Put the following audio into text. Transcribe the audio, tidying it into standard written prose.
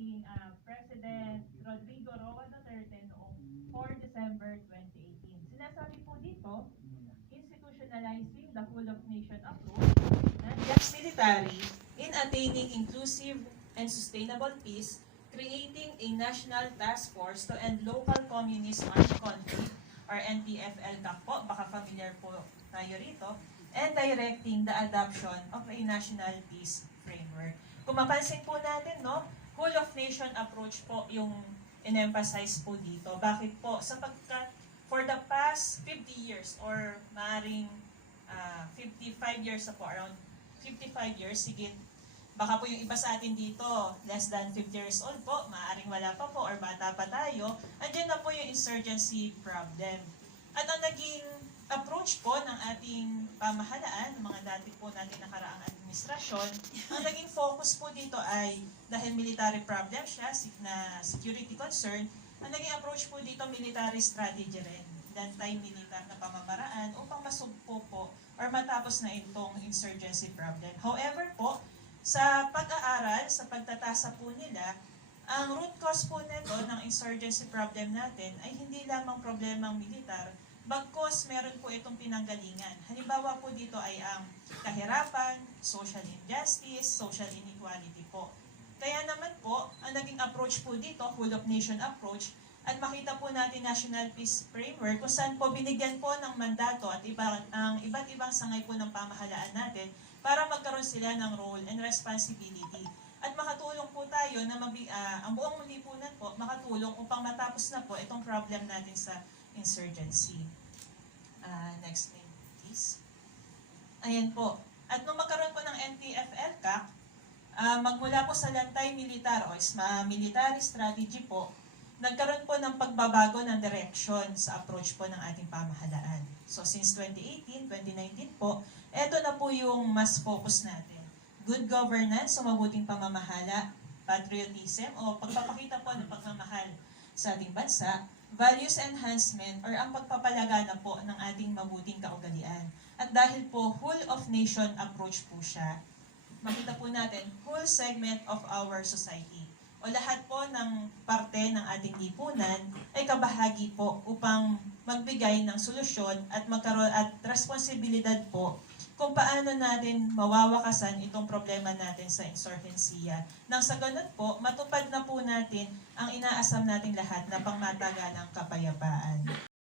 ating President Rodrigo Roa Duterte noong 4 December 2018. Sinasabi po dito, institutionalizing the whole of nation approach and yes, military in attaining inclusive and sustainable peace, creating a national task force to end local communist armed conflict or NTFL-CAC po, baka familiar po tayo rito, and directing the adoption of a national peace framework. Kung mapansin po natin, no, whole of nation approach po yung in-emphasize po dito. Bakit po? Sapagkat for the past 50 years or maaring 55 years na po, around 55 years, sige, baka po yung iba sa atin dito, less than 50 years old po, maaaring wala pa po or bata pa tayo, andyan na po yung insurgency problem. At ang naging approach po ng ating pamahalaan, ng mga dati po natin nakaraang administrasyon, ang naging focus po dito ay dahil military problem siya, na security concern, ang naging approach po dito military strategy rin, anti-militar na pamamaraan upang masugpo po or matapos na itong insurgency problem. However po, sa pag-aaral, sa pagtatasa po nila, ang root cause po nito ng insurgency problem natin ay hindi lamang problemang militar, bagkos meron po itong pinanggalingan. Halimbawa po dito ay ang kahirapan, social injustice, social inequality po. Kaya naman po, ang naging approach po dito, whole of nation approach, at makita po natin National Peace Framework kung saan po binigyan po ng mandato at ang iba't ibang sangay po ng pamahalaan natin para magkaroon sila ng role and responsibility. At makatulong po tayo na ang buong lipunan po makatulong upang matapos na po itong problem natin sa insurgency. Next slide, please. Ayan po. At nung magkaroon po ng NTFL-CAC, magmula po sa lantay militar o military strategy po, nagkaroon po ng pagbabago ng direction sa approach po ng ating pamahalaan. So since 2018, 2019 po, eto na po yung mas focus natin. Good governance o mabuting pamamahala, patriotism o pagpapakita po ng pagmamahal sa ating bansa, values enhancement or ang pagpapalagana po ng ating mabuting kaugalian. At dahil po whole of nation approach po siya, makita po natin whole segment of our society o lahat po ng parte ng ating lipunan ay kabahagi po upang magbigay ng solusyon at magkaroon at responsibilidad po kung paano natin mawawakasan itong problema natin sa insurgensiya. Nang sa ganun po, matupad na po natin ang inaasam nating lahat na pangmatagalang kapayapaan.